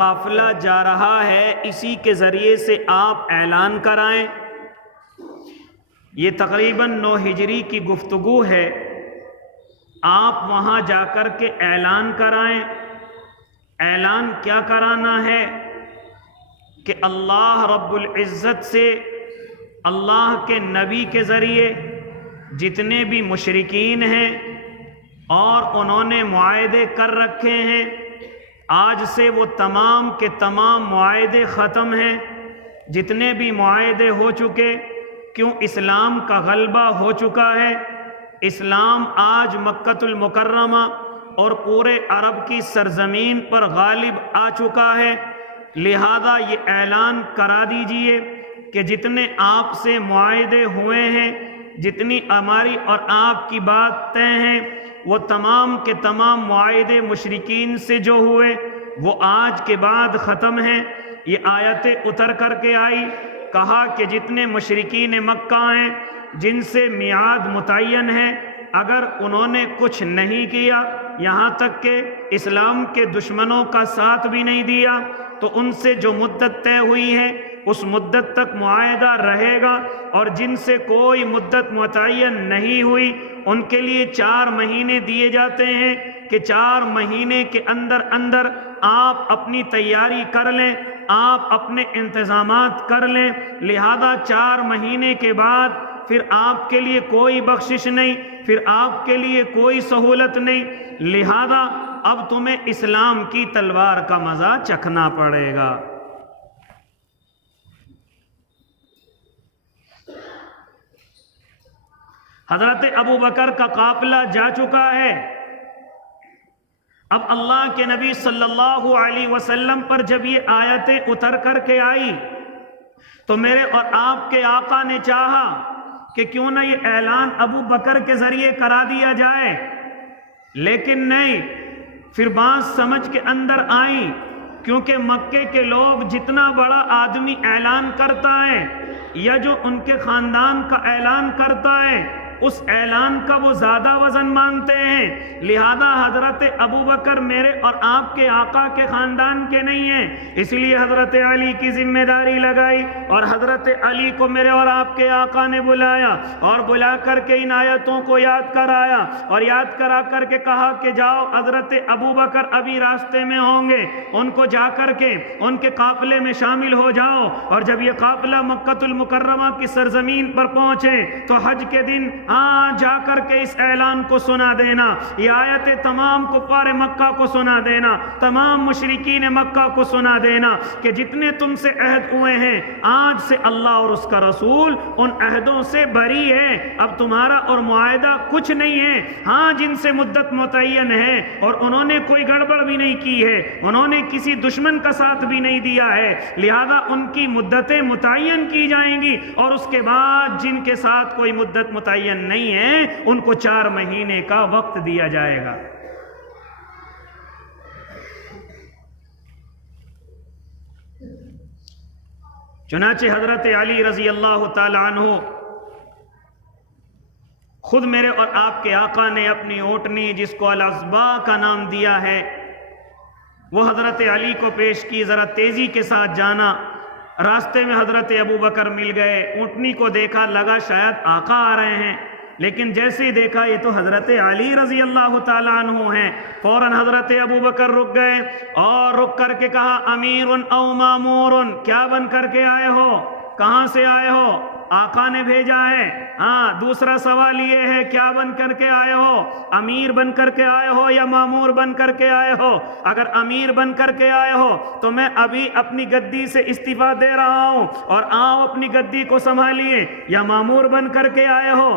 قافلہ جا رہا ہے، اسی کے ذریعے سے آپ اعلان کرائیں۔ یہ تقریباً 9 ہجری کی گفتگو ہے۔ آپ وہاں جا کر کے اعلان کرائیں۔ اعلان کیا کرانا ہے کہ اللہ رب العزت سے اللہ کے نبی کے ذریعے جتنے بھی مشرکین ہیں اور انہوں نے معاہدے کر رکھے ہیں، آج سے وہ تمام کے تمام معاہدے ختم ہیں۔ جتنے بھی معاہدے ہو چکے، کیوں اسلام کا غلبہ ہو چکا ہے۔ اسلام آج مکۃ المکرمہ اور پورے عرب کی سرزمین پر غالب آ چکا ہے، لہذا یہ اعلان کرا دیجئے کہ جتنے آپ سے معاہدے ہوئے ہیں، جتنی ہماری اور آپ کی بات طے ہیں، وہ تمام کے تمام معاہدے مشرکین سے جو ہوئے وہ آج کے بعد ختم ہیں۔ یہ آیتیں اتر کر کے آئی، کہا کہ جتنے مشرکین مکہ ہیں جن سے میعاد متعین ہے، اگر انہوں نے کچھ نہیں کیا، یہاں تک کہ اسلام کے دشمنوں کا ساتھ بھی نہیں دیا، تو ان سے جو مدت طے ہوئی ہے اس مدت تک معاہدہ رہے گا، اور جن سے کوئی مدت متعین نہیں ہوئی ان کے لیے 4 مہینے دیے جاتے ہیں کہ 4 مہینے کے اندر اندر آپ اپنی تیاری کر لیں، آپ اپنے انتظامات کر لیں۔ لہذا 4 مہینے کے بعد پھر آپ کے لیے کوئی بخشش نہیں، پھر آپ کے لیے کوئی سہولت نہیں، لہذا اب تمہیں اسلام کی تلوار کا مزہ چکھنا پڑے گا۔ حضرت ابو بکر کا قافلہ جا چکا ہے۔ اب اللہ کے نبی صلی اللہ علیہ وسلم پر جب یہ آیتیں اتر کر کے آئی تو میرے اور آپ کے آقا نے چاہا کہ کیوں نہ یہ اعلان ابو بکر کے ذریعے کرا دیا جائے، لیکن نہیں، پھر بات سمجھ کے اندر آئی، کیونکہ مکے کے لوگ جتنا بڑا آدمی اعلان کرتا ہے یا جو ان کے خاندان کا اعلان کرتا ہے اس اعلان کا وہ زیادہ وزن مانگتے ہیں، لہذا حضرت ابو بکر میرے اور آپ کے آقا کے خاندان کے نہیں ہیں، اس لیے حضرت علی کی ذمہ داری لگائی اور حضرت علی کو میرے اور آپ کے آقا نے بلایا اور بلا کر کے ان آیتوں کو یاد کرایا اور یاد کرا کر کے کہا کہ جاؤ، حضرت ابو بکر ابھی راستے میں ہوں گے، ان کو جا کر کے ان کے قافلے میں شامل ہو جاؤ، اور جب یہ قافلہ مکۃ المکرمہ کی سرزمین پر پہنچے تو حج کے دن جا کر کے اس اعلان کو سنا دینا، یہ آیتیں تمام کفار مکہ کو سنا دینا، تمام مشرکین مکہ کو سنا دینا کہ جتنے تم سے عہد ہوئے ہیں آج سے اللہ اور اس کا رسول ان عہدوں سے بری ہے، اب تمہارا اور معاہدہ کچھ نہیں ہے۔ ہاں، جن سے مدت متعین ہے اور انہوں نے کوئی گڑبڑ بھی نہیں کی ہے، انہوں نے کسی دشمن کا ساتھ بھی نہیں دیا ہے، لہذا ان کی مدتیں متعین کی جائیں گی، اور اس کے بعد جن کے ساتھ کوئی مدت متعین نہیں ہے ان کو 4 مہینے کا وقت دیا جائے گا۔ چنانچہ حضرت علی رضی اللہ تعالی عنہ خود میرے اور آپ کے آقا نے اپنی اونٹنی جس کو العصبہ کا نام دیا ہے وہ حضرت علی کو پیش کی، ذرا تیزی کے ساتھ جانا۔ راستے میں حضرت ابو بکر مل گئے، اونٹنی کو دیکھا، لگا شاید آقا آ رہے ہیں، لیکن جیسے ہی دیکھا یہ تو حضرت علی رضی اللہ تعالیٰ عنہ ہیں، فوراً حضرت ابو بکر رک گئے اور رک کر کے کہا امیر او مامور، کیا بن کر کے آئے ہو، کہاں سے آئے ہو؟ آقا نے بھیجا ہے۔ دوسرا سوال یہ ہے کیا بن کر کے آئے ہو، امیر بن کر کے آئے ہو یا مامور بن کر کے آئے ہو؟ اگر امیر بن کر کے آئے ہو تو میں ابھی اپنی گدی سے استعفیٰ دے رہا ہوں اور آؤ اپنی گدی کو سنبھالیے، یا مامور بن کر کے آئے ہو؟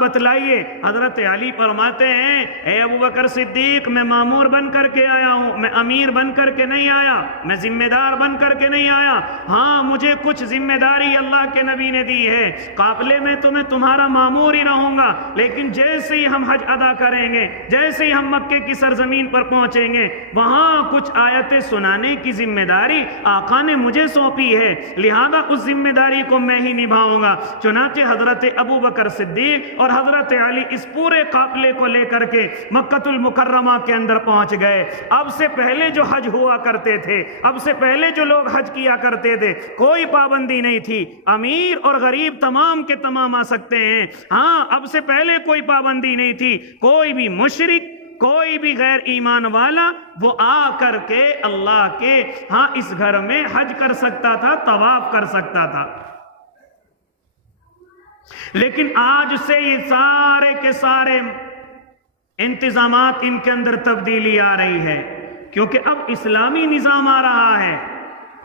بتلائیے۔ حضرت علی فرماتے ہیں اے ابو بکر صدیق، میں مامور بن کر کے آیا ہوں، میں امیر بن کر کے نہیں آیا، میں ذمہ دار بن کر کے نہیں آیا، مجھے کچھ ذمہ داری اللہ کے نبی نے دی ہے قافلے میں تو میں تمہارا مامور ہی رہوں گا، لیکن جیسے ہی ہم حج ادا کریں گے، جیسے ہی ہم مکے کی سرزمین پر پہنچیں گے، وہاں کچھ آیتیں سنانے کی ذمہ داری آقا نے مجھے سونپی ہے، لہذا اس ذمہ داری کو میں ہی نبھاؤں گا۔ چنانچہ حضرت ابو بکر صدیق اور حضرت علی اس پورے قافلے کو لے کر کے مکہ المکرمہ کے اندر پہنچ گئے۔ اب سے پہلے جو حج ہوا کرتے تھے، اب سے پہلے جو لوگ حج کیا کرتے تھے، کوئی پابندی نہیں تھی، امیر اور غریب تمام کے تمام آ سکتے ہیں۔ ہاں، اب سے پہلے کوئی پابندی نہیں تھی، کوئی بھی مشرک، کوئی بھی غیر ایمان والا وہ آ کر کے اللہ کے ہاں اس گھر میں حج کر سکتا تھا، طواف کر سکتا تھا۔ لیکن آج سے یہ سارے کے سارے انتظامات ان کے اندر تبدیلی آ رہی ہے، کیونکہ اب اسلامی نظام آ رہا ہے۔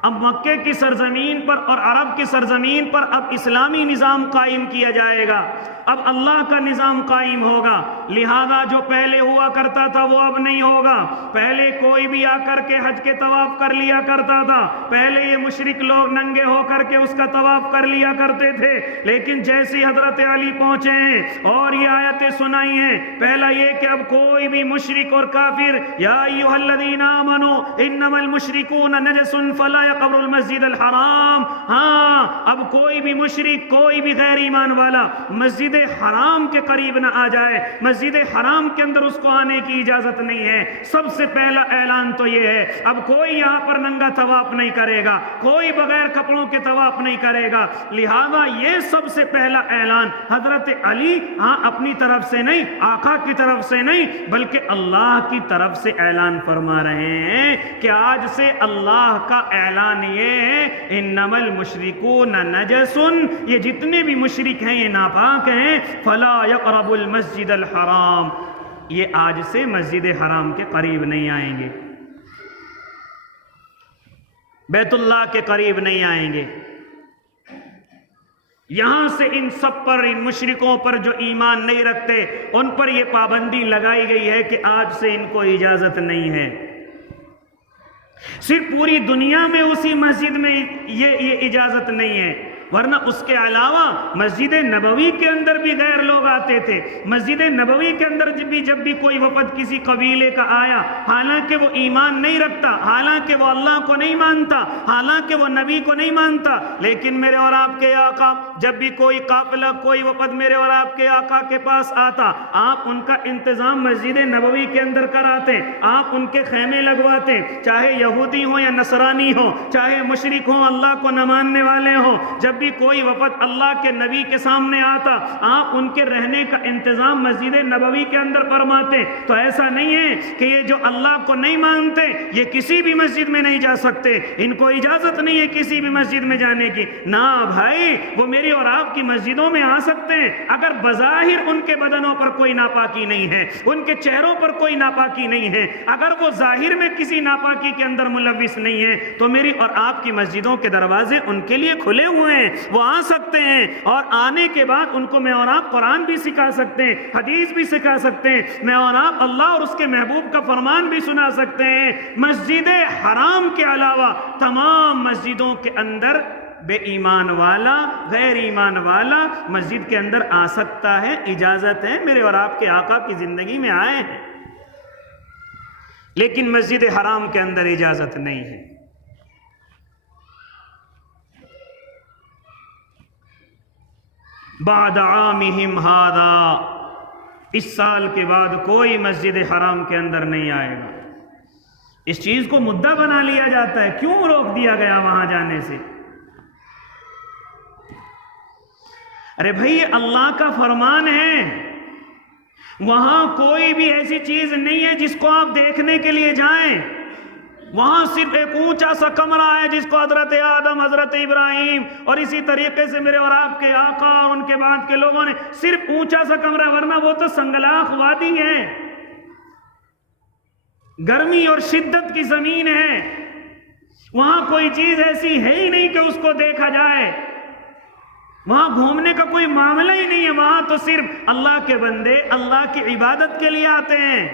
اب مکے کی سرزمین پر اور عرب کی سرزمین پر اب اسلامی نظام قائم کیا جائے گا، اب اللہ کا نظام قائم ہوگا، لہذا جو پہلے ہوا کرتا تھا وہ اب نہیں ہوگا۔ پہلے کوئی بھی آ کر کے حج کے طواف کر لیا کرتا تھا، پہلے یہ مشرک لوگ ننگے ہو کر کے اس کا طواف کر لیا کرتے تھے، لیکن جیسے حضرت علی پہنچے ہیں اور یہ آیتیں سنائی ہیں، پہلا یہ کہ اب کوئی بھی مشرک اور کافر، یا ایھا الذین آمنوا انما المشرکون نجس فلا یقربوا المسجد الحرام، ہاں اب کوئی بھی مشرک، کوئی بھی غیر ایمان والا مسجد حرام کے قریب نہ آ جائے، مسجد حرام کے اندر اس کو آنے کی اجازت نہیں ہے۔ سب سے پہلا اعلان تو یہ ہے، اب کوئی یہاں پر ننگا طواف نہیں کرے گا، کوئی بغیر کپڑوں کے طواف نہیں کرے گا، لہذا یہ سب سے پہلا اعلان حضرت علی ہاں اپنی طرف سے نہیں، آقا کی طرف سے نہیں، بلکہ اللہ کی طرف سے اعلان فرما رہے ہیں کہ آج سے اللہ کا اعلان یہ ہے، انما المشرکون نجس، یہ جتنے بھی مشرک ہیں یہ ناپاک ہیں، فلا یقربوا المسجد الحرام، یہ آج سے مسجد حرام کے قریب نہیں آئیں گے، بیت اللہ کے قریب نہیں آئیں گے۔ یہاں سے ان سب پر، ان مشرکوں پر جو ایمان نہیں رکھتے ان پر یہ پابندی لگائی گئی ہے کہ آج سے ان کو اجازت نہیں ہے۔ صرف پوری دنیا میں اسی مسجد میں یہ اجازت نہیں ہے، ورنہ اس کے علاوہ مسجد نبوی کے اندر بھی غیر لوگ آتے تھے۔ مسجد نبوی کے اندر جب بھی کوئی وفد کسی قبیلے کا آیا، حالانکہ وہ ایمان نہیں رکھتا، حالانکہ وہ اللہ کو نہیں مانتا، حالانکہ وہ نبی کو نہیں مانتا، لیکن میرے اور آپ کے آقا جب بھی کوئی قافلہ، کوئی وفد میرے اور آپ کے آقا کے پاس آتا، آپ ان کا انتظام مسجد نبوی کے اندر کراتے، آپ ان کے خیمے لگواتے، چاہے یہودی ہوں یا نصرانی ہوں، چاہے مشرک ہوں، اللہ کو نہ ماننے والے ہوں، جب بھی کوئی وفد اللہ کے نبی کے سامنے آتا، آپ ان کے رہنے کا انتظام مسجد نبوی کے اندر فرماتے۔ تو ایسا نہیں ہے کہ یہ جو اللہ کو نہیں مانتے یہ کسی بھی مسجد میں نہیں جا سکتے، ان کو اجازت نہیں ہے کسی بھی مسجد میں جانے کی، نہ بھائی، وہ میری اور آپ کی مسجدوں میں آ سکتے ہیں اگر بظاہر ان کے بدنوں پر کوئی ناپاکی نہیں ہے، ان کے چہروں پر کوئی ناپاکی نہیں ہے، اگر وہ ظاہر میں کسی ناپاکی کے اندر ملوث نہیں ہے تو میری اور آپ کی مسجدوں کے دروازے ان کے لیے کھلے ہوئے ہیں، وہ آ سکتے ہیں، اور آنے کے بعد ان کو میں اور آپ قرآن بھی سکھا سکتے ہیں، حدیث بھی سکھا سکتے ہیں، میں اور آپ اللہ اور اس کے محبوب کا فرمان بھی سنا سکتے ہیں۔ مسجد حرام کے علاوہ تمام مسجدوں کے اندر بے ایمان والا، غیر ایمان والا مسجد کے اندر آ سکتا ہے، اجازت ہے، میرے اور آپ کے آقا کی زندگی میں آئے ہیں، لیکن مسجد حرام کے اندر اجازت نہیں ہے۔ بعد عامہم ھذا، اس سال کے بعد کوئی مسجد حرام کے اندر نہیں آئے گا۔ اس چیز کو مدعا بنا لیا جاتا ہے، کیوں روک دیا گیا وہاں جانے سے؟ ارے بھائی یہ اللہ کا فرمان ہے، وہاں کوئی بھی ایسی چیز نہیں ہے جس کو آپ دیکھنے کے لیے جائیں، وہاں صرف ایک اونچا سا کمرہ ہے جس کو حضرت آدم، حضرت ابراہیم اور اسی طریقے سے میرے اور آپ کے آقا اور ان کے بعد کے لوگوں نے صرف اونچا سا کمرہ، ورنہ وہ تو سنگلاخ وادی ہے، گرمی اور شدت کی زمین ہے، وہاں کوئی چیز ایسی ہے ہی نہیں کہ اس کو دیکھا جائے، وہاں گھومنے کا کوئی معاملہ ہی نہیں ہے، وہاں تو صرف اللہ کے بندے اللہ کی عبادت کے لیے آتے ہیں۔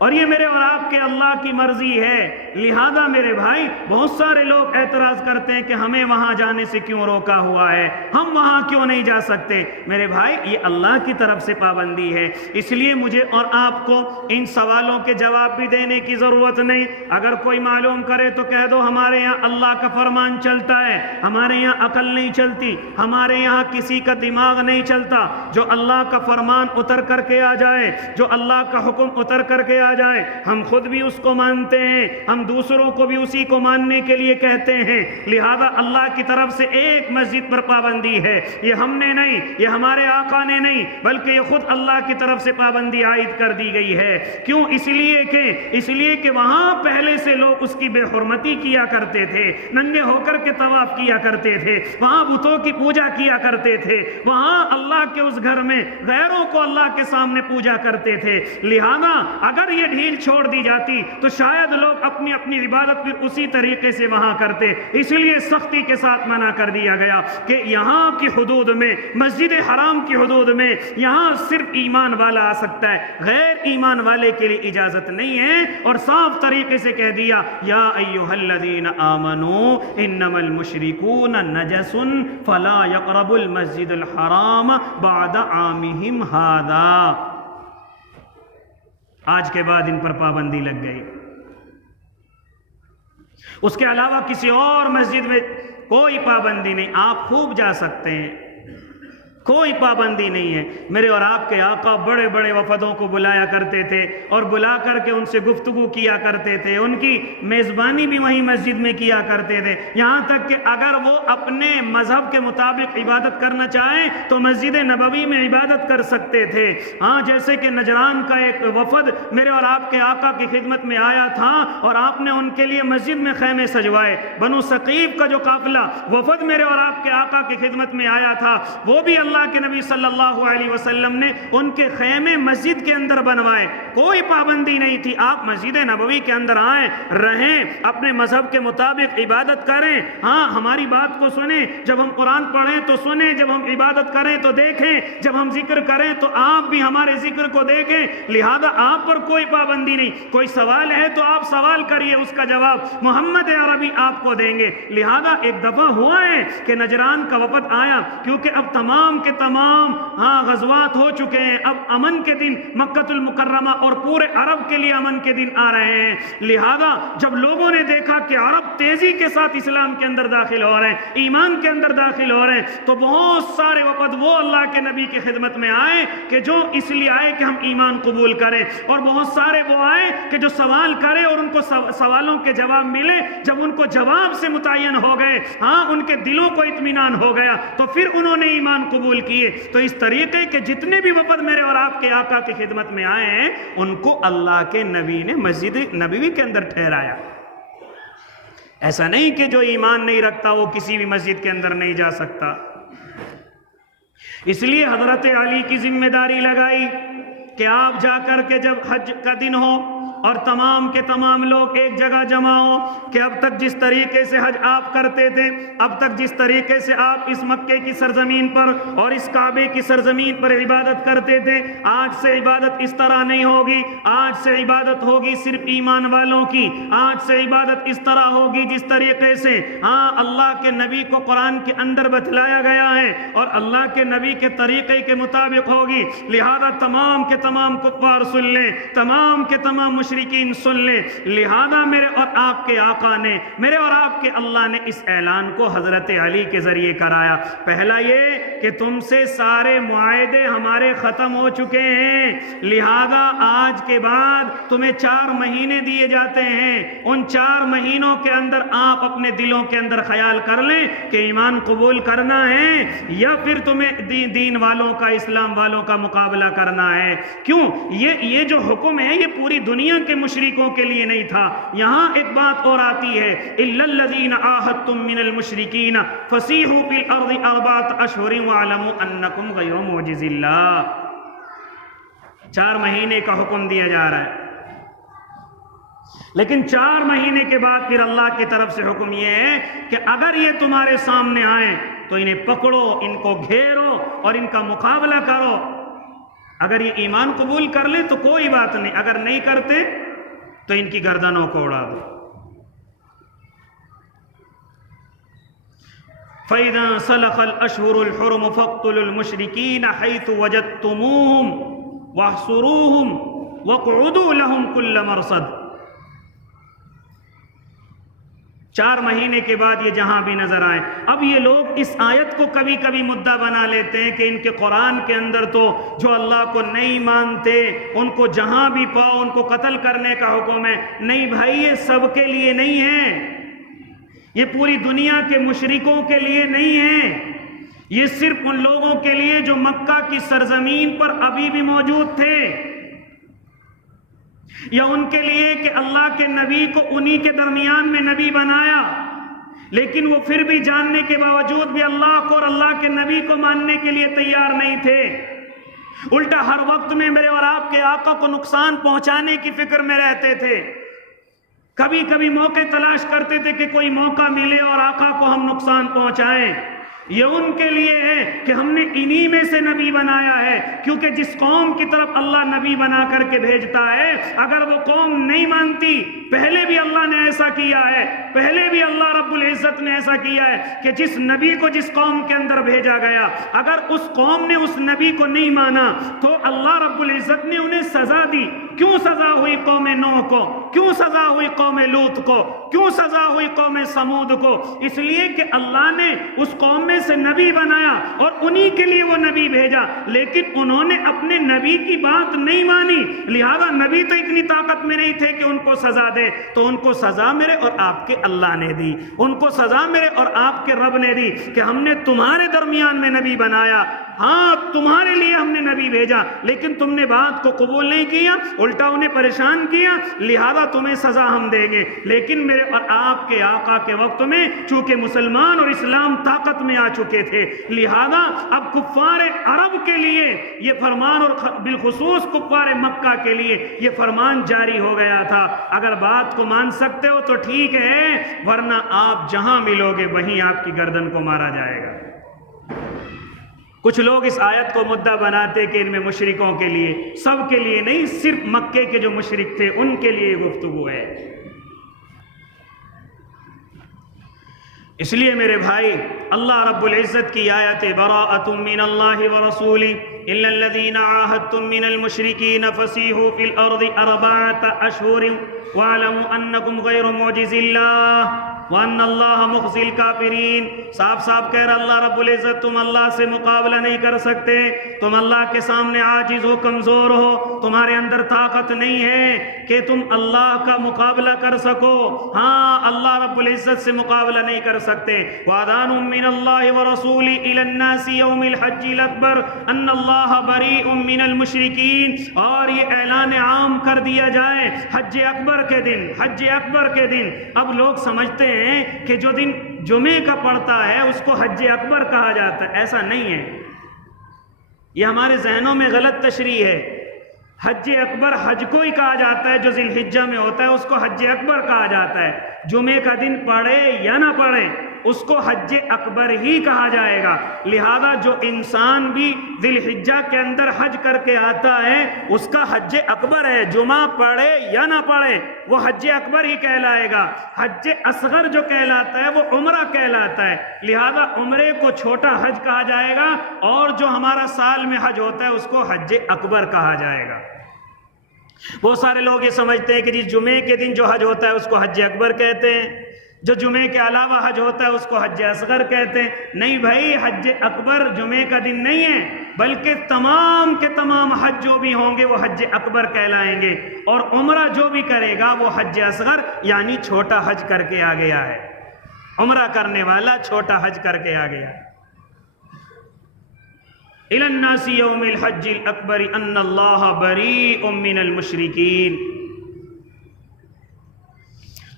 اور یہ میرے اور آپ کے اللہ کی مرضی ہے۔ لہذا میرے بھائی بہت سارے لوگ اعتراض کرتے ہیں کہ ہمیں وہاں جانے سے کیوں روکا ہوا ہے، ہم وہاں کیوں نہیں جا سکتے۔ میرے بھائی یہ اللہ کی طرف سے پابندی ہے، اس لیے مجھے اور آپ کو ان سوالوں کے جواب بھی دینے کی ضرورت نہیں۔ اگر کوئی معلوم کرے تو کہہ دو ہمارے یہاں اللہ کا فرمان چلتا ہے، ہمارے یہاں عقل نہیں چلتی، ہمارے یہاں کسی کا دماغ نہیں چلتا۔ جو اللہ کا فرمان اتر کر کے آ جائے، جو اللہ کا حکم اتر کر کے آ جائے، ہم خود بھی اس کو مانتے ہیں، ہم دوسروں کو بھی اسی کو ماننے کے لیے کہتے ہیں۔ لہذا اللہ کی طرف سے ایک مسجد پر پابندی ہے، یہ ہم نے نہیں، یہ ہمارے آقا نے نہیں، بلکہ یہ خود اللہ کی طرف سے پابندی عائد کر دی گئی ہے۔ کیوں؟ اس لیے کہ وہاں پہلے سے لوگ اس کی بے حرمتی کیا کرتے تھے، ننگے ہو کر کے طواف کیا کرتے تھے، وہاں بتوں کی پوجا کیا کرتے تھے، وہاں اللہ کے اس گھر میں غیروں کو اللہ کے سامنے پوجا کرتے تھے۔ لہذا اگر یہ ڈھیل چھوڑ دی جاتی تو شاید لوگ اپنی اپنی عبادت پھر اسی طریقے سے وہاں کرتے۔ اس لیے سختی کے ساتھ منع کر دیا گیا کہ یہاں کی حدود میں، مسجد حرام کی حدود میں، یہاں صرف ایمان والا آ سکتا ہے، غیر ایمان والے کے لیے اجازت نہیں ہے۔ اور صاف طریقے سے کہہ دیا یا ایھا الذین آمنوا انما المشرکون نجس فلا یقربوا المسجد الحرام بعد عامہم ھذا۔ آج کے بعد ان پر پابندی لگ گئی۔ اس کے علاوہ کسی اور مسجد میں کوئی پابندی نہیں، آپ خوب جا سکتے ہیں، کوئی پابندی نہیں ہے۔ میرے اور آپ کے آقا بڑے بڑے وفدوں کو بلایا کرتے تھے اور بلا کر کے ان سے گفتگو کیا کرتے تھے، ان کی میزبانی بھی وہیں مسجد میں کیا کرتے تھے، یہاں تک کہ اگر وہ اپنے مذہب کے مطابق عبادت کرنا چاہیں تو مسجد نبوی میں عبادت کر سکتے تھے۔ ہاں، جیسے کہ نجران کا ایک وفد میرے اور آپ کے آقا کی خدمت میں آیا تھا اور آپ نے ان کے لیے مسجد میں خیمے سجوائے۔ بنو ثقیف کا جو قافلہ وفد میرے اور آپ کے آقا کی خدمت میں آیا تھا، وہ بھی اللہ کے نبی صلی اللہ علیہ وسلم نے ان کے خیمے مسجد کے اندر بنوائے۔ کوئی پابندی نہیں تھی، آپ مسجد نبوی کے اندر آئیں، رہیں، اپنے مذہب کے مطابق عبادت کریں۔ ہاں، ہماری بات کو سنیں، جب ہم قرآن پڑھیں تو سنیں، جب ہم عبادت کریں تو دیکھیں، جب ہم ذکر کریں تو آپ بھی ہمارے ذکر کو دیکھیں۔ لہذا آپ پر کوئی پابندی نہیں۔ کوئی سوال ہے تو آپ سوال کریے، اس کا جواب محمد عربی آپ کو دیں گے۔ لہذا ایک دفعہ ہوا ہے کہ نجران کا وفد آیا، کیونکہ اب تمام کے تمام غزوات ہو چکے ہیں، اب امن کے دن مکہ المکرمہ اور پورے عرب کے لیے امن کے دن آ رہے ہیں۔ لہذا جب لوگوں نے دیکھا کہ عرب تیزی کے ساتھ اسلام کے اندر داخل ہو رہے ہیں، ایمان کے اندر داخل ہو رہے ہیں، تو بہت سارے وفد وہ اللہ کے نبی کی خدمت میں آئے کہ جو اس لیے آئے کہ ہم ایمان قبول کریں، اور بہت سارے وہ آئے کہ جو سوال کرے اور ان کو سوالوں کے جواب ملے۔ جب ان کو جواب سے متعین ہو گئے، ہاں، ان کے دلوں کو اطمینان ہو گیا، تو پھر انہوں نے ایمان قبول کیے۔ تو اس طریقے کے جتنے بھی وفد میرے اور آپ کے آقا کی خدمت میں آئے ہیں، ان کو اللہ کے نبی نے مسجد نبوی کے اندر ٹھہرایا۔ ایسا نہیں کہ جو ایمان نہیں رکھتا وہ کسی بھی مسجد کے اندر نہیں جا سکتا۔ اس لیے حضرت علی کی ذمہ داری لگائی کہ آپ جا کر کے جب حج کا دن ہو اور تمام کے تمام لوگ ایک جگہ جمع ہو، کہ اب تک جس طریقے سے حج آپ کرتے تھے، اب تک جس طریقے سے آپ اس مکے کی سرزمین پر اور اس کعبے کی سرزمین پر عبادت کرتے تھے، آج سے عبادت اس طرح نہیں ہوگی۔ آج سے عبادت ہوگی صرف ایمان والوں کی۔ آج سے عبادت اس طرح ہوگی جس طریقے سے اللہ کے نبی کو قرآن کے اندر بتلایا گیا ہے اور اللہ کے نبی کے طریقے کے مطابق ہوگی۔ لہذا تمام کے تمام کفار سن لیں، تمام کے تمام مشرکین سن لیں۔ لہذا میرے اور آپ کے آقا نے، میرے اور آپ کے اللہ نے اس اعلان کو حضرت علی کے ذریعے کرایا۔ پہلا یہ کہ تم سے سارے معاہدے ہمارے ختم ہو چکے ہیں، لہذا آج کے بعد تمہیں 4 مہینے دیے جاتے ہیں۔ ان 4 مہینوں کے اندر آپ اپنے دلوں کے اندر خیال کر لیں کہ ایمان قبول کرنا ہے یا پھر تمہیں دین والوں کا، اسلام والوں کا مقابلہ کرنا ہے۔ کیوں؟ یہ جو حکم ہے یہ پوری دنیا کے مشرکوں کے لیے نہیں تھا۔ یہاں ایک بات اور آتی ہے، الا الذین عاہدتم من المشرکین فسیحوا فی الارض 4 اشہر واعلموا انکم غیر معجز اللہ۔ 4 مہینے کا حکم دیا جا رہا ہے، لیکن 4 مہینے کے بعد پھر اللہ کی طرف سے حکم یہ ہے کہ اگر یہ تمہارے سامنے آئیں تو انہیں پکڑو، ان کو گھیرو اور ان کا مقابلہ کرو۔ اگر یہ ایمان قبول کر لیں تو کوئی بات نہیں، اگر نہیں کرتے تو ان کی گردنوں کو اڑا دو۔ فَإِذَا سَلَخَ الْأَشْهُرُ الْحُرُمُ فَاقْتُلُوا الْمُشْرِكِينَ حَيْثُ وَجَدتُّمُوهُمْ وَاحْصُرُوهُمْ وَاقْعُدُوا لَهُمْ كُلَّ مَرْصَدٍ۔ 4 مہینے کے بعد یہ جہاں بھی نظر آئے۔ اب یہ لوگ اس آیت کو کبھی کبھی مدعا بنا لیتے ہیں کہ ان کے قرآن کے اندر تو جو اللہ کو نہیں مانتے ان کو جہاں بھی پاؤ ان کو قتل کرنے کا حکم ہے۔ نہیں بھائی، یہ سب کے لیے نہیں ہے، یہ پوری دنیا کے مشرکوں کے لیے نہیں ہے، یہ صرف ان لوگوں کے لیے جو مکہ کی سرزمین پر ابھی بھی موجود تھے، یا ان کے لیے کہ اللہ کے نبی کو انہی کے درمیان میں نبی بنایا، لیکن وہ پھر بھی جاننے کے باوجود بھی اللہ کو اور اللہ کے نبی کو ماننے کے لیے تیار نہیں تھے، الٹا ہر وقت میں میرے اور آپ کے آقا کو نقصان پہنچانے کی فکر میں رہتے تھے۔ کبھی کبھی موقع تلاش کرتے تھے کہ کوئی موقع ملے اور آقا کو ہم نقصان پہنچائیں۔ یہ ان کے لیے ہے کہ ہم نے انہی میں سے نبی بنایا ہے، کیونکہ جس قوم کی طرف اللہ نبی بنا کر کے بھیجتا ہے اگر وہ قوم نہیں مانتی، پہلے بھی اللہ نے ایسا کیا ہے، پہلے بھی اللہ رب العزت نے ایسا کیا ہے کہ جس نبی کو جس قوم کے اندر بھیجا گیا اگر اس قوم نے اس نبی کو نہیں مانا تو اللہ رب العزت نے انہیں سزا دی۔ کیوں سزا ہوئی قوم نوح کو؟ کیوں سزا ہوئی قوم لوط کو؟ کیوں سزا ہوئی قوم سمود کو؟ اس لیے کہ اللہ نے اس قوم میں سے نبی بنایا اور انہی کے لیے وہ نبی بھیجا، لیکن انہوں نے اپنے نبی کی بات نہیں مانی، لہذا نبی تو اتنی طاقت میں نہیں تھے کہ ان کو سزا دے، تو ان کو سزا میرے اور آپ کے اللہ نے دی، ان کو سزا میرے اور آپ کے رب نے دی کہ ہم نے تمہارے درمیان میں نبی بنایا، ہاں تمہارے لیے ہم نے نبی بھیجا، لیکن تم نے بات کو قبول نہیں کیا، الٹا انہیں پریشان کیا، لہذا تمہیں سزا ہم دیں گے۔ لیکن میرے اور آپ کے آقا کے وقت میں چونکہ مسلمان اور اسلام طاقت میں آ چکے تھے، لہذا اب کفار عرب کے لیے یہ فرمان اور بالخصوص کفار مکہ کے لیے یہ فرمان جاری ہو گیا تھا، اگر بات کو مان سکتے ہو تو ٹھیک ہے، ورنہ آپ جہاں ملو گے وہیں آپ کی گردن کو مارا جائے گا۔ کچھ لوگ اس آیت کو مدعا بناتے کہ ان میں مشرکوں کے لیے، سب کے لیے نہیں، صرف مکے کے جو مشرک تھے ان کے لیے گفتگو ہے۔ اس لیے میرے بھائی اللہ رب العزت کی آیت براءۃ من اللہ ورسولہ الا الذین عاہدتم من المشرکین فسیحوا فی الارض 4 اشہر واعلموا انکم غیر معجز اللہ وَأَنَّ اللَّهَ مُخْزِي الْكَافِرِينَ۔ صاف صاف کہہ رہا اللہ رب العزت تم اللہ سے مقابلہ نہیں کر سکتے، تم اللہ کے سامنے عاجز ہو، کمزور ہو، تمہارے اندر طاقت نہیں ہے کہ تم اللہ کا مقابلہ کر سکو، ہاں اللہ رب العزت سے مقابلہ نہیں کر سکتے۔ وَأَذَانٌ مِّنَ اللَّهِ وَرَسُولِهِ إِلَى النَّاسِ يَوْمِ الْحَجِّ الْأَكْبَرِ أَنَّ اللَّهَ بَرِيءٌ مِّنَ الْمُشْرِكِينَ، اور یہ اعلان عام کر دیا جائے حج اکبر کے دن، حج اکبر کے دن۔ اب لوگ سمجھتے ہیں کہ جو دن جمعے کا پڑتا ہے اس کو حج اکبر کہا جاتا ہے، ایسا نہیں ہے، یہ ہمارے ذہنوں میں غلط تشریح ہے۔ حج اکبر حج کو ہی کہا جاتا ہے، جو ذی الحجہ میں ہوتا ہے اس کو حج اکبر کہا جاتا ہے، جمعے کا دن پڑھے یا نہ پڑھے اس کو حج اکبر ہی کہا جائے گا۔ لہذا جو انسان بھی ذی الحجہ کے اندر حج کر کے آتا ہے اس کا حج اکبر ہے، جمعہ پڑھے یا نہ پڑھے وہ حج اکبر ہی کہلائے گا۔ حج اصغر جو کہلاتا ہے وہ عمرہ کہلاتا ہے، لہذا عمرے کو چھوٹا حج کہا جائے گا، اور جو ہمارا سال میں حج ہوتا ہے اس کو حج اکبر کہا جائے گا۔ بہت سارے لوگ یہ سمجھتے ہیں کہ جی جمعے کے دن جو حج ہوتا ہے اس کو حج اکبر کہتے ہیں، جو جمعے کے علاوہ حج ہوتا ہے اس کو حج اصغر کہتے ہیں۔ نہیں بھائی، حج اکبر جمعے کا دن نہیں ہے، بلکہ تمام کے تمام حج جو بھی ہوں گے وہ حج اکبر کہلائیں گے، اور عمرہ جو بھی کرے گا وہ حج اصغر یعنی چھوٹا حج کر کے آ گیا ہے، عمرہ کرنے والا چھوٹا حج کر کے آ گیا۔ إِلَى النَّاسِ يَوْمِ الْحَجِّ الْأَكْبَرِ أَنَّ اللَّهَ بَرِيءٌ مِّنَ الْمُشْرِكِينَ۔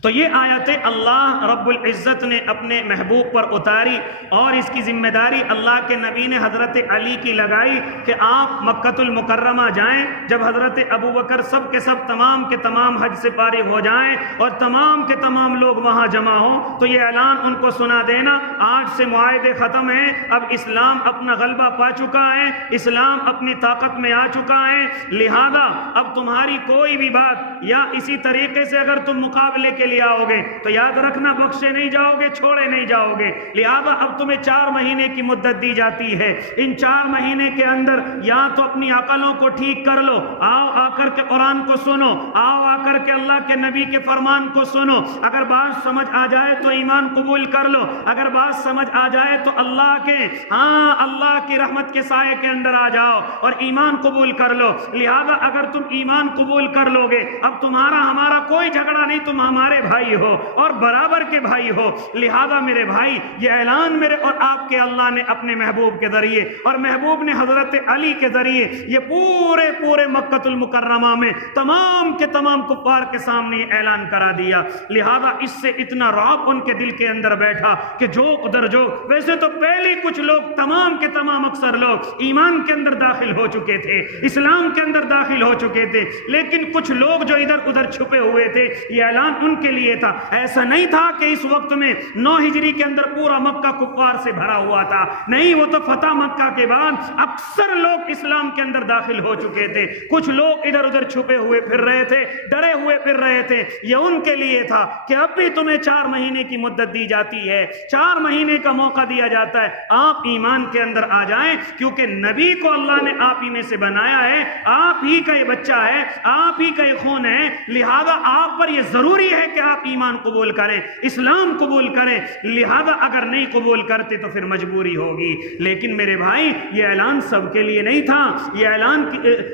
تو یہ آیتیں اللہ رب العزت نے اپنے محبوب پر اتاری اور اس کی ذمہ داری اللہ کے نبی نے حضرت علی کی لگائی کہ آپ مکۃ المکرمہ جائیں. جب حضرت ابوبکر سب کے سب تمام کے تمام حج سے فارغ ہو جائیں اور تمام کے تمام لوگ وہاں جمع ہوں تو یہ اعلان ان کو سنا دینا آج سے معاہدے ختم ہیں, اب اسلام اپنا غلبہ پا چکا ہے, اسلام اپنی طاقت میں آ چکا ہے, لہذا اب تمہاری کوئی بھی بات یا اسی طریقے سے اگر تم مقابلے کے لیے آؤ گے تو یاد رکھنا بخشے نہیں جاؤ گے, چھوڑے نہیں جاؤ گے. لہذا اب تمہیں 4 مہینے کی مدت دی جاتی ہے. ان 4 مہینے کے اندر یا تو اپنی عقلوں کو ٹھیک کر لو, آؤ آ کر کے قرآن کو سنو, آؤ آ کر کے اللہ کے نبی کے فرمان کو سنو, اگر بات سمجھ آ جائے تو ایمان قبول کر لو, اگر بات سمجھ آ جائے تو اللہ کی رحمت کے سائے کے اندر آ جاؤ اور ایمان قبول کر لو. لہذا اگر تم ایمان قبول کر لو گے اب تمہارا ہمارا کوئی جھگڑا نہیں, تم ہمارے بھائی ہو اور برابر کے بھائی ہو. لہذا میرے بھائی یہ اعلان میرے اور آپ کے اللہ نے اپنے محبوب کے ذریعے اور محبوب نے حضرت علی کے ذریعے یہ پورے مکۃ المکرمہ میں تمام کے تمام کفار کے سامنے اعلان کرا دیا. لہذا اس سے اتنا رعب ان کے دل کے اندر بیٹھا کہ جوک در جوک. ویسے تو پہلے کچھ لوگ تمام کے تمام اکثر لوگ ایمان کے اندر داخل ہو چکے تھے, اسلام کے اندر داخل ہو چکے تھے, لیکن کچھ لوگ جو ادھر ادھر چھپے ہوئے تھے یہ اعلان ان کے لیے تھا. ایسا نہیں تھا کہ اس وقت میں 9 ہجری کے اندر پورا مکہ کفار سے بھرا ہوا تھا, نہیں, وہ تو فتح مکہ کے بعد اکثر لوگ اسلام کے اندر داخل ہو چکے تھے. کچھ لوگ ادھر ادھر چھپے ہوئے پھر رہے تھے, ڈرے ہوئے پھر رہے تھے. یہ ان کے لیے تھا کہ اب بھی تمہیں 4 مہینے کی مدت دی جاتی ہے, 4 مہینے کا موقع دیا جاتا ہے, آپ ایمان کے اندر آ جائیں کیونکہ نبی کو اللہ نے آپ ہی میں سے بنایا ہے, آپ ہی کا یہ بچہ ہے, آپ ہی کا یہ خون ہے. لہذا آپ پر یہ ضروری ہے کہ آپ ایمان قبول کریں, اسلام قبول کریں. لہذا اگر نہیں قبول کرتے تو پھر مجبوری ہوگی. لیکن میرے بھائی یہ اعلان سب کے لیے نہیں تھا, یہ اعلان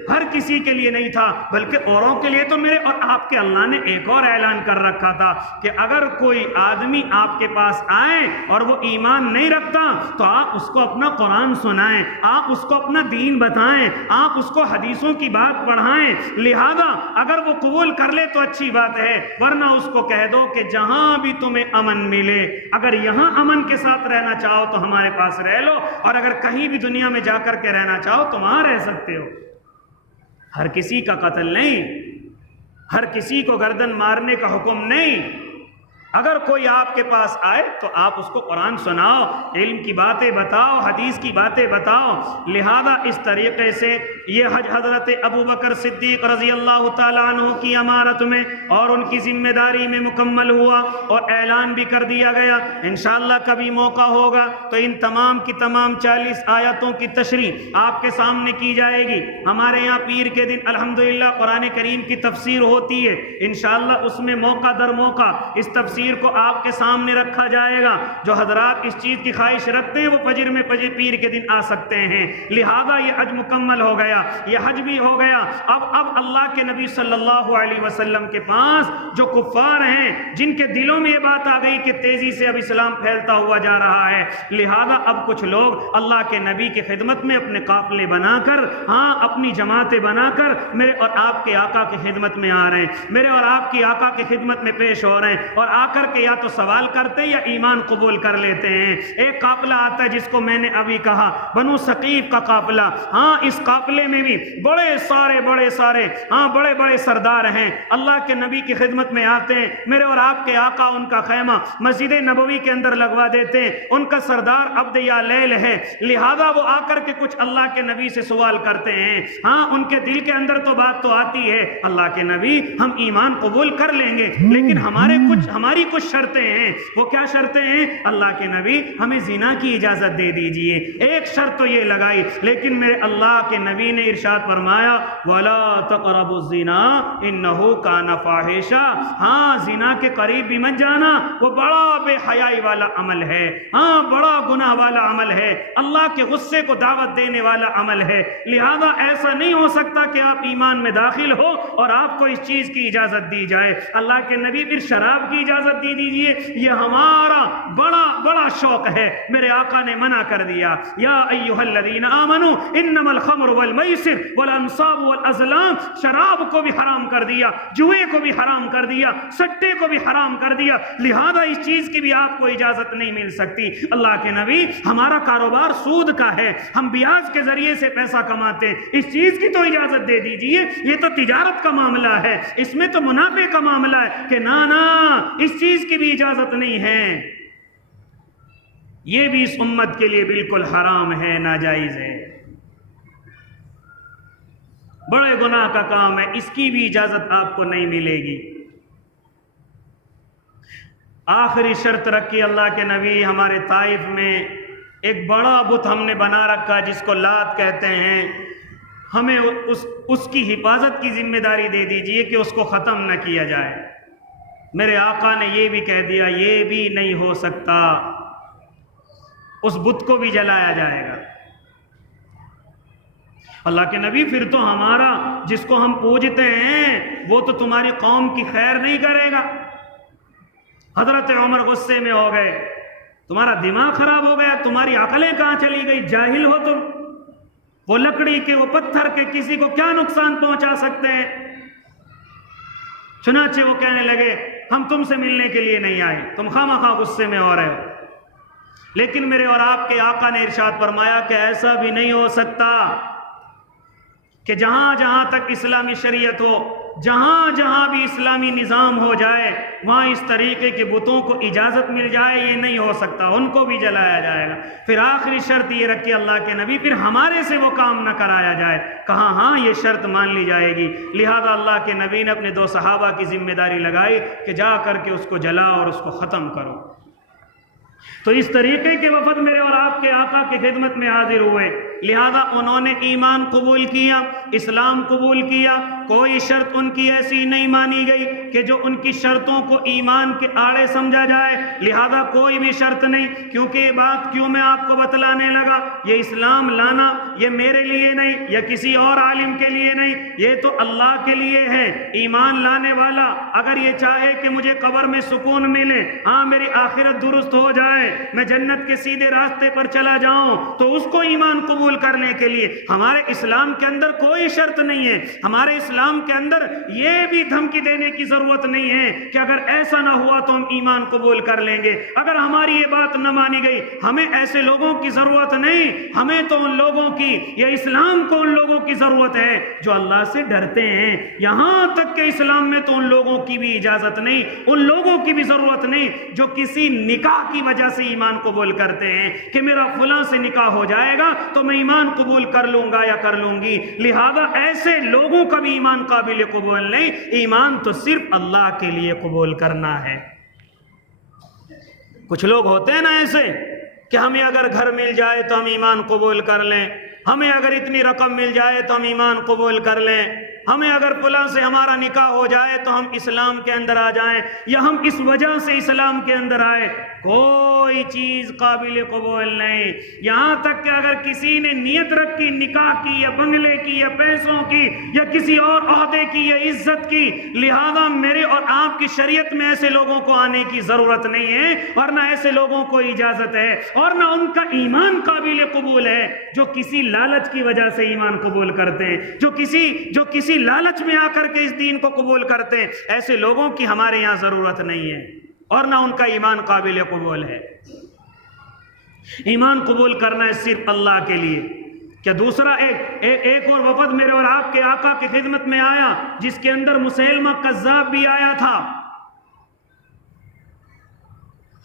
ہر کسی کے لیے نہیں تھا, بلکہ اوروں کے لیے. تو میرے اور آپ کے اللہ نے ایک اور اعلان کر رکھا تھا کہ اگر کوئی آدمی آپ کے پاس آئے اور وہ ایمان نہیں رکھتا تو آپ اس کو اپنا قرآن سنائیں, آپ اس کو اپنا دین بتائیں, آپ اس کو حدیثوں کی بات پڑھائیں. لہذا اگر وہ قبول کر لے تو اچھی بات ہے, ورنہ اس کو کہہ دو کہ جہاں بھی تمہیں امن ملے, اگر یہاں امن کے ساتھ رہنا چاہو تو ہمارے پاس رہ لو, اور اگر کہیں بھی دنیا میں جا کر کے رہنا چاہو تو وہاں رہ سکتے ہو. ہر کسی کا قتل نہیں, ہر کسی کو گردن مارنے کا حکم نہیں. اگر کوئی آپ کے پاس آئے تو آپ اس کو قرآن سناؤ, علم کی باتیں بتاؤ, حدیث کی باتیں بتاؤ. لہذا اس طریقے سے یہ حج حضرت ابوبکر صدیق رضی اللہ تعالیٰ عنہ کی امارت میں اور ان کی ذمہ داری میں مکمل ہوا اور اعلان بھی کر دیا گیا. انشاءاللہ کبھی موقع ہوگا تو ان تمام کی تمام 40 آیاتوں کی تشریح آپ کے سامنے کی جائے گی. ہمارے یہاں پیر کے دن الحمدللہ قرآن کریم کی تفسیر ہوتی ہے, انشاءاللہ اس میں موقع در موقع اس تفسیر کو آپ کے سامنے رکھا جائے گا. جو حضرات اس چیز کی خواہش رکھتے ہیں وہ فجر میں پیر کے دن آ سکتے ہیں. لہذا یہ حج مکمل ہو گیا, یہ حج بھی ہو گیا. اب اللہ کے نبی صلی اللہ علیہ وسلم کے پاس جو کفار ہیں جن کے دلوں میں یہ بات آ گئی کہ تیزی سے اب اسلام پھیلتا ہوا جا رہا ہے, لہذا اب کچھ لوگ اللہ کے نبی کی خدمت میں اپنے قافلے بنا کر, اپنی جماعتیں بنا کر میرے اور آپ کے آقا کی خدمت میں آ رہے ہیں, میرے اور آپ کی آقا کی خدمت میں پیش ہو رہے ہیں, اور آ کر کے یا تو سوال کرتے ہیں یا ایمان قبول کر لیتے ہیں. ایک قافلہ آتا ہے جس کو میں نے ابھی کہا, بنو ثقیف کا قافلہ. اس قافلے میں بھی بڑے بڑے سردار ہیں, اللہ کے نبی کی خدمت میں آتے ہیں. میرے اور آپ کے آقا ان کا خیمہ مسجد نبوی کے اندر لگوا دیتے ہیں. ان کا سردار عبد یا لیل ہے, لہذا وہ آ کر کے کچھ اللہ کے نبی سے سوال کرتے ہیں. ان کے دل کے اندر تو بات تو آتی ہے, اللہ کے نبی ہم ایمان قبول کر لیں گے, لیکن ہماری کچھ شرطیں ہیں. وہ کیا شرطیں ہیں؟ اللہ کے نبی ہمیں زنا کی اجازت دے دیجئے. ایک شرط تو یہ لگائی, لیکن میرے اللہ کے نبی نے ارشاد فرمایا وَلَا تَقْرَبُوا الزِّنَا إِنَّهُ كَانَ فَاحِشًا. زنا کے قریب بھی مت جانا, وہ بڑا بے حیائی والا عمل ہے, بڑا گناہ والا عمل ہے, اللہ کے غصے کو دعوت دینے والا عمل ہے. لہذا ایسا نہیں ہو سکتا کہ آپ ایمان میں داخل ہو اور آپ کو اس چیز کی اجازت دی جائے. اللہ کے نبی پھر شراب کی اجازت اجازت دے دیجئے، یہ ہمارا بڑا شوق ہے۔ میرے آقا نے منع کر دیا، یا ایھا الذین آمنوا انما الخمر والمیسر والانصاب والازلام، شراب کو بھی حرام کر دیا، جوئے کو بھی حرام کر دیا، سٹے کو بھی حرام کر دیا، لہذا اس چیز کی بھی آپ کو اجازت نہیں مل سکتی۔ اللہ کے نبی، ہمارا کاروبار سود کا ہے، ہم بیاج کے ذریعے سے پیسہ کماتے ہیں، اس چیز کی تو اجازت دے دیجئے، یہ تو تجارت کا معاملہ ہے، اس میں تو منافع کا معاملہ ہے، کہ نا اس چیز کی بھی اجازت نہیں ہے، یہ بھی اس امت کے لیے بالکل حرام ہے، ناجائز ہے، بڑے گناہ کا کام ہے، اس کی بھی اجازت آپ کو نہیں ملے گی۔ آخری شرط رکھی اللہ کے نبی، ہمارے طائف میں ایک بڑا بت ہم نے بنا رکھا جس کو لات کہتے ہیں، ہمیں اس کی حفاظت کی ذمہ داری دے دیجئے کہ اس کو ختم نہ کیا جائے۔ میرے آقا نے یہ بھی کہہ دیا، یہ بھی نہیں ہو سکتا، اس بت کو بھی جلایا جائے گا۔ اللہ کے نبی، پھر تو ہمارا جس کو ہم پوجتے ہیں وہ تو تمہاری قوم کی خیر نہیں کرے گا۔ حضرت عمر غصے میں ہو گئے، تمہارا دماغ خراب ہو گیا، تمہاری عقلیں کہاں چلی گئی، جاہل ہو تم، وہ لکڑی کے وہ پتھر کے کسی کو کیا نقصان پہنچا سکتے ہیں۔ چنانچہ وہ کہنے لگے، ہم تم سے ملنے کے لیے نہیں آئے، تم خواہ غصے میں ہو رہے ہو۔ لیکن میرے اور آپ کے آقا نے ارشاد فرمایا کہ ایسا بھی نہیں ہو سکتا کہ جہاں جہاں تک اسلامی شریعت ہو، جہاں جہاں بھی اسلامی نظام ہو جائے، وہاں اس طریقے کے بتوں کو اجازت مل جائے، یہ نہیں ہو سکتا، ان کو بھی جلایا جائے گا۔ پھر آخری شرط یہ رکھی اللہ کے نبی، پھر ہمارے سے وہ کام نہ کرایا جائے۔ کہا ہاں یہ شرط مان لی جائے گی۔ لہذا اللہ کے نبی نے اپنے 2 صحابہ کی ذمہ داری لگائی کہ جا کر کے اس کو جلاؤ اور اس کو ختم کرو۔ تو اس طریقے کے وفد میرے اور آپ کے آقا کی خدمت میں حاضر ہوئے، لہذا انہوں نے ایمان قبول کیا، اسلام قبول کیا، کوئی شرط ان کی ایسی نہیں مانی گئی کہ جو ان کی شرطوں کو ایمان کے آڑے سمجھا جائے، لہذا کوئی بھی شرط نہیں۔ کیونکہ یہ بات کیوں میں آپ کو بتلانے لگا، یہ اسلام لانا یہ میرے لیے نہیں یا کسی اور عالم کے لیے نہیں، یہ تو اللہ کے لیے ہے۔ ایمان لانے والا اگر یہ چاہے کہ مجھے قبر میں سکون ملے، ہاں میری آخرت درست ہو جائے، میں جنت کے سیدھے راستے پر چلا جاؤں، تو اس کو ایمان قبول کرنے کے لیے ہمارے اسلام کے اندر کوئی شرط نہیں ہے۔ ہمارے اسلام کے اندر یہ بھی دھمکی دینے کی ضرورت نہیں ہے کہ اگر ایسا نہ ہوا تو ہم ایمان قبول کر لیں گے۔ اگر ہماری یہ بات نہ مانی گئی، ہمیں ایسے لوگوں کی ضرورت نہیں، ہمیں تو ان لوگوں کی یا اسلام کو ان لوگوں کی ضرورت ہے جو اللہ سے ڈرتے ہیں۔ یہاں تک کہ اسلام میں تو ان لوگوں کی بھی اجازت نہیں، ان لوگوں کی بھی ضرورت نہیں جو کسی نکاح کی وجہ سے ایمان قبول کرتے ہیں کہ میرا فلاں سے نکاح ہو جائے گا تو میں ایمان قبول کر لوں گا یا کر لوں گی۔ لہذا ایسے لوگوں کا بھی ایمان قابل قبول نہیں، ایمان تو صرف اللہ کے لیے قبول کرنا ہے۔ کچھ لوگ ہوتے ہیں نا ایسے کہ ہمیں اگر گھر مل جائے تو ہم ایمان قبول کر لیں، ہمیں اگر اتنی رقم مل جائے تو ہم ایمان قبول کر لیں، ہمیں اگر فلاں سے ہمارا نکاح ہو جائے تو ہم اسلام کے اندر آ جائیں، یا ہم اس وجہ سے اسلام کے اندر آئے۔ کوئی چیز قابل قبول نہیں۔ یہاں تک کہ اگر کسی نے نیت رکھی نکاح کی یا بنگلے کی یا پیسوں کی یا کسی اور عہدے کی یا عزت کی، لہذا میرے اور آپ کی شریعت میں ایسے لوگوں کو آنے کی ضرورت نہیں ہے، اور نہ ایسے لوگوں کو اجازت ہے، اور نہ ان کا ایمان قابل قبول ہے جو کسی لالچ کی وجہ سے ایمان قبول کرتے ہیں، جو کسی لالچ میں آ کر کے اس دین کو قبول کرتے ہیں۔ ایسے لوگوں کی ہمارے یہاں ضرورت نہیں ہے، اور نہ ان کا ایمان قابل قبول ہے۔ ایمان قبول کرنا ہے صرف اللہ کے لیے۔ کیا دوسرا ایک اور وفد میرے اور آپ کے آقا کی خدمت میں آیا جس کے اندر مسیلمہ کذاب بھی آیا تھا،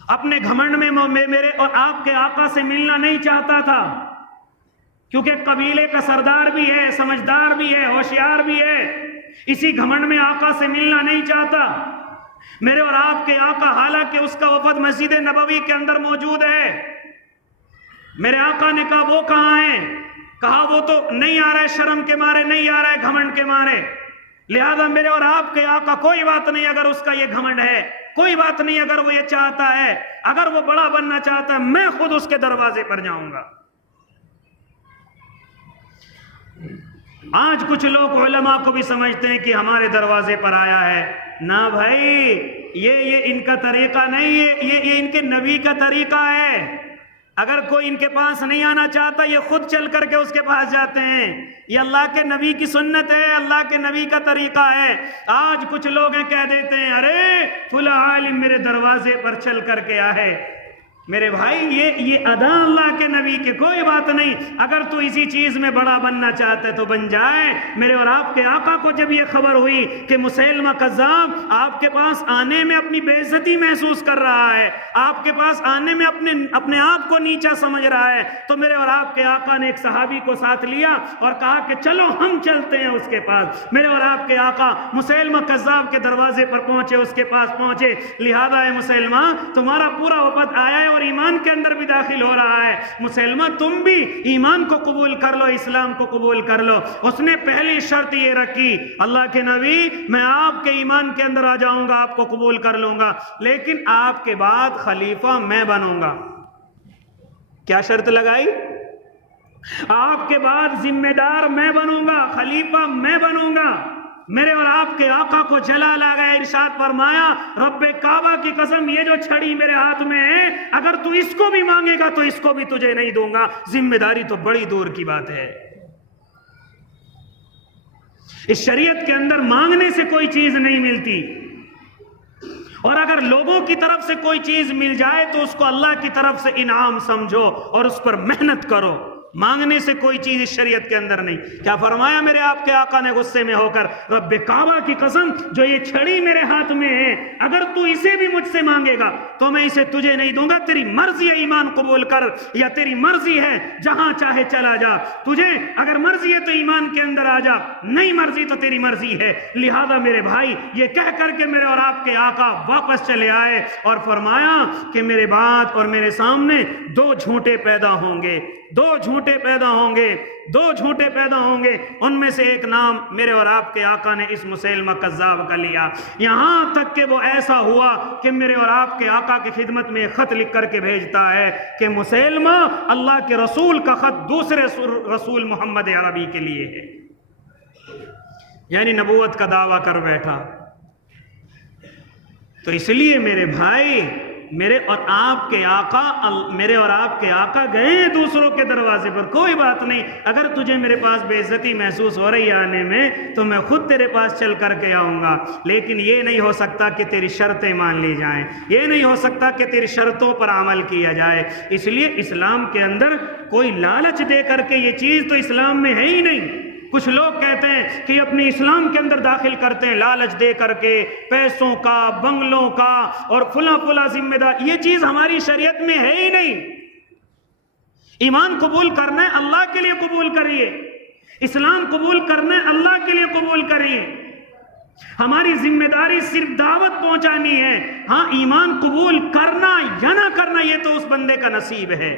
اپنے گھمنڈ میں میرے اور آپ کے آقا سے ملنا نہیں چاہتا تھا، کیونکہ قبیلے کا سردار بھی ہے، سمجھدار بھی ہے، ہوشیار بھی ہے، اسی گھمنڈ میں آقا سے ملنا نہیں چاہتا۔ میرے اور آپ کے آقا حالانکہ اس کا وفد مسجد نبوی کے اندر موجود ہے، میرے آقا نے کہا وہ کہاں ہے؟ کہا وہ تو نہیں آ رہا ہے، شرم کے مارے نہیں آ رہا ہے، گھمنڈ کے مارے۔ لہذا میرے اور آپ کے آقا کوئی بات نہیں اگر اس کا یہ گھمنڈ ہے، کوئی بات نہیں اگر وہ یہ چاہتا ہے، اگر وہ بڑا بننا چاہتا ہے، میں خود اس کے دروازے پر جاؤں گا۔ آج کچھ لوگ علماء کو بھی سمجھتے ہیں کہ ہمارے دروازے پر آیا ہے۔ نہ بھائی، یہ ان کا طریقہ نہیں ہے، یہ ان کے نبی کا طریقہ ہے۔ اگر کوئی ان کے پاس نہیں آنا چاہتا یہ خود چل کر کے اس کے پاس جاتے ہیں۔ یہ اللہ کے نبی کی سنت ہے، اللہ کے نبی کا طریقہ ہے۔ آج کچھ لوگ ہیں کہہ دیتے ہیں ارے فلاں عالم میرے دروازے پر چل کر کے آئے۔ میرے بھائی یہ ادا اللہ کے نبی کے کوئی بات نہیں۔ اگر تو اسی چیز میں بڑا بننا چاہتا ہے تو بن جائے۔ میرے اور آپ کے آقا کو جب یہ خبر ہوئی کہ مسیلمہ کذاب آپ کے پاس آنے میں اپنی بے عزتی محسوس کر رہا ہے، آپ کے پاس آنے میں اپنے آپ کو نیچا سمجھ رہا ہے، تو میرے اور آپ کے آقا نے ایک صحابی کو ساتھ لیا اور کہا کہ چلو ہم چلتے ہیں اس کے پاس۔ میرے اور آپ کے آقا مسیلمہ کذاب کے دروازے پر پہنچے، اس کے پاس پہنچے۔ لہذا ہے مسیلمہ تمہارا پورا وفد آیا ہے اور ایمان کے اندر بھی داخل ہو رہا ہے، مسلمہ تم بھی ایمان کو قبول کر لو، اسلام کو قبول کر لو۔ اس نے پہلی شرط یہ رکھی، اللہ کے نبی میں آپ کے ایمان کے اندر آ جاؤں گا، آپ کو قبول کر لوں گا، لیکن آپ کے بعد خلیفہ میں بنوں گا۔ کیا شرط لگائی؟ آپ کے بعد ذمہ دار میں بنوں گا، خلیفہ میں بنوں گا۔ میرے اور آپ کے آقا کو جلال آ گیا، ارشاد فرمایا رب کعبہ کی قسم یہ جو چھڑی میرے ہاتھ میں ہے اگر تو اس کو بھی مانگے گا تو اس کو بھی تجھے نہیں دوں گا۔ ذمہ داری تو بڑی دور کی بات ہے۔ اس شریعت کے اندر مانگنے سے کوئی چیز نہیں ملتی، اور اگر لوگوں کی طرف سے کوئی چیز مل جائے تو اس کو اللہ کی طرف سے انعام سمجھو اور اس پر محنت کرو۔ مانگنے سے کوئی چیز اس شریعت کے اندر نہیں۔ کیا فرمایا میرے آپ کے آقا نے غصے میں ہو کر، رب کعبہ کی قسم جو یہ چھڑی میرے ہاتھ میں ہے اگر تو اسے بھی مجھ سے مانگے گا تو میں اسے تجھے نہیں دوں گا، تیری مرضی ہے ایمان قبول کر یا تیری مرضی ہے جہاں چاہے چلا جا، تجھے اگر مرضی ہے تو ایمان کے اندر آ جا، نہیں مرضی تو تیری مرضی ہے۔ لہذا میرے بھائی یہ کہہ کر کے میرے اور آپ کے آقا واپس چلے آئے اور فرمایا کہ میرے بعد اور میرے سامنے دو جھوٹے پیدا ہوں گے، دو جھوٹے پیدا ہوں گے، دو جھوٹے پیدا ہوں گے، ان میں سے ایک نام میرے اور آپ کے آقا نے اس مسیلمہ کذاب کا لیا، یہاں تک کہ وہ ایسا ہوا کہ میرے اور آپ کے آقا کی خدمت میں خط لکھ کر کے بھیجتا ہے کہ مسیلمہ اللہ کے رسول کا خط دوسرے رسول محمد عربی کے لیے ہے، یعنی نبوت کا دعویٰ کر بیٹھا۔ تو اس لیے میرے بھائی میرے اور آپ کے آقا گئے دوسروں کے دروازے پر، کوئی بات نہیں، اگر تجھے میرے پاس بے عزتی محسوس ہو رہی ہے آنے میں تو میں خود تیرے پاس چل کر کے آؤں گا، لیکن یہ نہیں ہو سکتا کہ تیری شرطیں مان لی جائیں، یہ نہیں ہو سکتا کہ تیری شرطوں پر عمل کیا جائے۔ اس لیے اسلام کے اندر کوئی لالچ دے کر کے یہ چیز تو اسلام میں ہے ہی نہیں۔ کچھ لوگ کہتے ہیں کہ اپنے اسلام کے اندر داخل کرتے ہیں لالچ دے کر کے، پیسوں کا، بنگلوں کا اور فلاں ذمہ دار، یہ چیز ہماری شریعت میں ہے ہی نہیں۔ ایمان قبول کرنا ہے اللہ کے لیے قبول کریے، اسلام قبول کرنا ہے اللہ کے لیے قبول کریے۔ ہماری ذمہ داری صرف دعوت پہنچانی ہے، ہاں ایمان قبول کرنا یا نہ کرنا یہ تو اس بندے کا نصیب ہے۔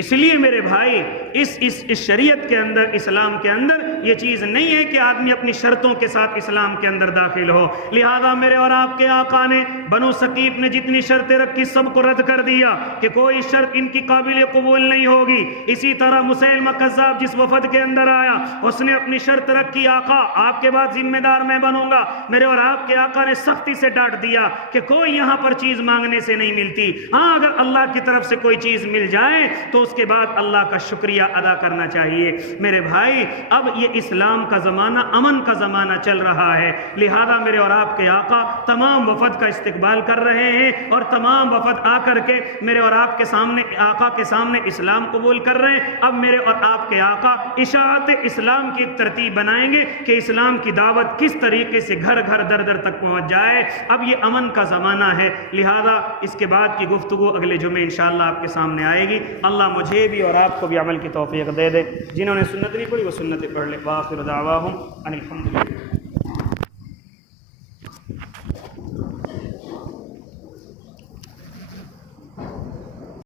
اس لیے میرے بھائی اس شریعت کے اندر، اسلام کے اندر یہ چیز نہیں ہے کہ آدمی اپنی شرطوں کے ساتھ اسلام کے اندر داخل ہو۔ لہذا میرے اور آپ کے آقا نے بنو ثقیف نے جتنی شرطیں رکھی سب کو رد کر دیا کہ کوئی شرط ان کی قابل قبول نہیں ہوگی۔ اسی طرح مسیلمہ کذاب جس وفد کے اندر آیا اس نے اپنی شرط رکھی، آقا آپ کے بعد ذمہ دار میں بنوں گا۔ میرے اور آپ کے آقا نے سختی سے ڈانٹ دیا کہ کوئی یہاں پر چیز مانگنے سے نہیں ملتی، ہاں اگر اللہ کی طرف سے کوئی چیز مل جائے تو اس کے بعد اللہ کا شکریہ ادا کرنا چاہیے۔ میرے بھائی اب یہ اسلام کا زمانہ، امن کا زمانہ چل رہا ہے، لہذا میرے اور آپ کے آقا تمام وفد کا استقبال کر رہے ہیں اور تمام وفد آ کر کے میرے اور آپ کے سامنے، آقا کے سامنے اسلام قبول کر رہے ہیں۔ اب میرے اور آپ کے آقا اشاعت اسلام کی ایک ترتیب بنائیں گے کہ اسلام کی دعوت کس طریقے سے گھر گھر در در تک پہنچ جائے۔ اب یہ امن کا زمانہ ہے، لہذا اس کے بعد کی گفتگو اگلے جمعے انشاءاللہ آپ کے سامنے آئے گی۔ اللہ مجھے بھی اور آپ کو بھی عمل کی توفیق دے دے۔ جنہوں نے سنت نہیں پڑھی وہ سنتیں پڑھ لے۔ وآخر دعواہم ان الحمدللہ۔